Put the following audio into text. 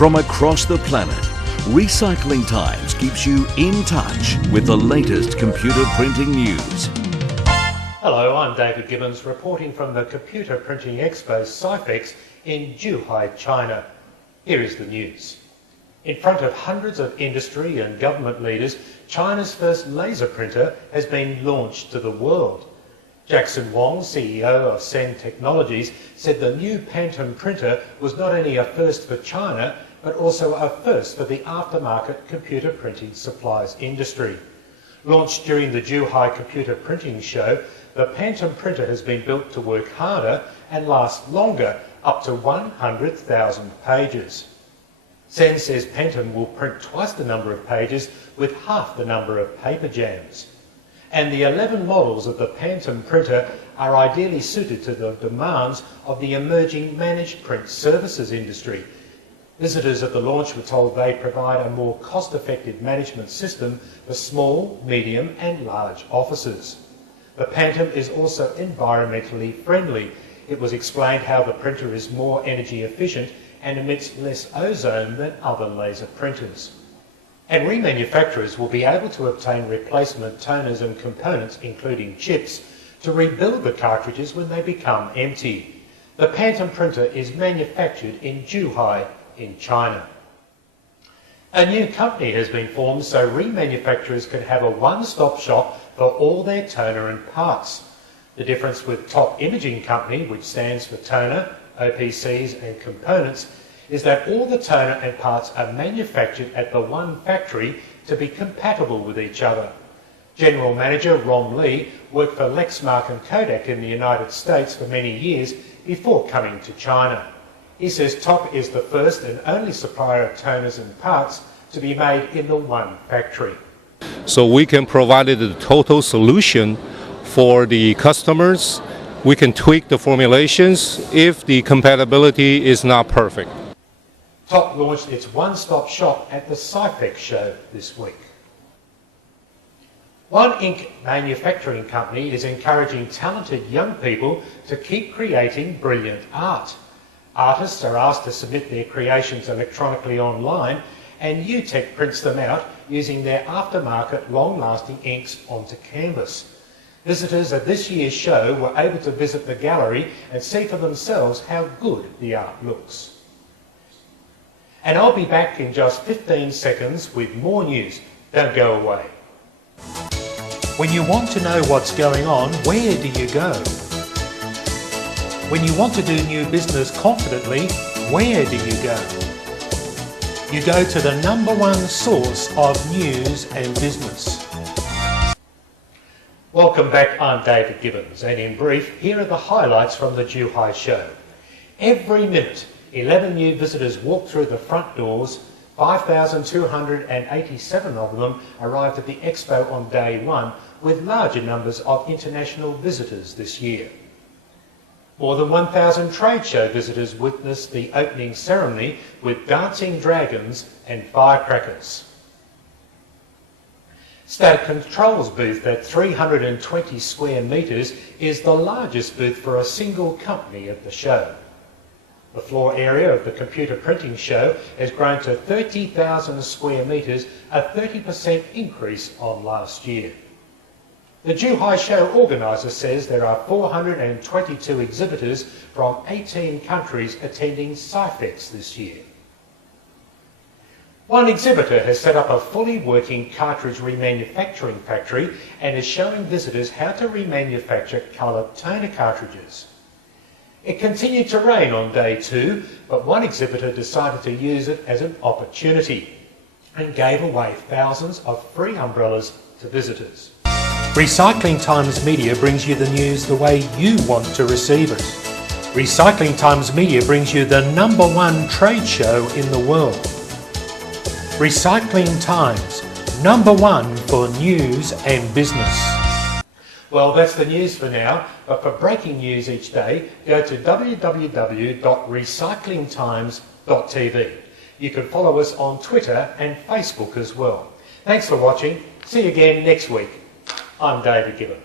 From across the planet, Recycling Times keeps you in touch with the latest computer printing news. Hello, I'm David Gibbons reporting from the Computer Printing Expo CIFEX in Zhuhai, China. Here is the news. In front of hundreds of industry and government leaders, China's first laser printer has been launched to the world. Jackson Wang, CEO of Sen Technologies, said the new Phantom printer was not only a first for China, but also a first for the aftermarket computer printing supplies industry. Launched during the Zhuhai Computer Printing Show, the Phantom printer has been built to work harder and last longer, up to 100,000 pages. Sen says Phantom will print twice the number of pages with half the number of paper jams. And the 11 models of the Phantom printer are ideally suited to the demands of the emerging managed print services industry. Visitors at the launch were told they provide a more cost-effective management system for small, medium and large offices. The Phantom is also environmentally friendly. It was explained how the printer is more energy efficient and emits less ozone than other laser printers. And remanufacturers will be able to obtain replacement toners and components, including chips, to rebuild the cartridges when they become empty. The Phantom printer is manufactured in Zhuhai in China. A new company has been formed so remanufacturers can have a one-stop shop for all their toner and parts. The difference with Top Imaging Company, which stands for toner, OPCs and components, is that all the toner and parts are manufactured at the one factory to be compatible with each other. General Manager Rom Lee worked for Lexmark and Kodak in the United States for many years before coming to China. He says Top is the first and only supplier of toners and parts to be made in the one factory. So we can provide the total solution for the customers. We can tweak the formulations if the compatibility is not perfect. Top launched its one-stop shop at the CIFEX show this week. One ink manufacturing company is encouraging talented young people to keep creating brilliant art. Artists are asked to submit their creations electronically online, and UTech prints them out using their aftermarket long-lasting inks onto canvas. Visitors at this year's show were able to visit the gallery and see for themselves how good the art looks. And I'll be back in just 15 seconds with more news. Don't go away. When you want to know what's going on, where do you go? When you want to do new business confidently, where do you go? You go to the #1 source of news and business. Welcome back, I'm David Gibbons, and in brief, here are the highlights from the Zhuhai show. Every minute, 11 new visitors walked through the front doors. 5,287 of them arrived at the expo on day one, with larger numbers of international visitors this year. More than 1,000 trade show visitors witnessed the opening ceremony with dancing dragons and firecrackers. Static Control's booth at 320 square metres is the largest booth for a single company at the show. The floor area of the computer printing show has grown to 30,000 square metres, a 30% increase on last year. The Zhuhai show organiser says there are 422 exhibitors from 18 countries attending CIFEX this year. One exhibitor has set up a fully working cartridge remanufacturing factory and is showing visitors how to remanufacture coloured toner cartridges. It continued to rain on day two, but one exhibitor decided to use it as an opportunity and gave away thousands of free umbrellas to visitors. Recycling Times Media brings you the news the way you want to receive it. Recycling Times Media brings you the #1 trade show in the world. Recycling Times, #1 for news and business. Well, that's the news for now, but for breaking news each day, go to www.recyclingtimes.tv. You can follow us on Twitter and Facebook as well. Thanks for watching. See you again next week. I'm David Gibbons.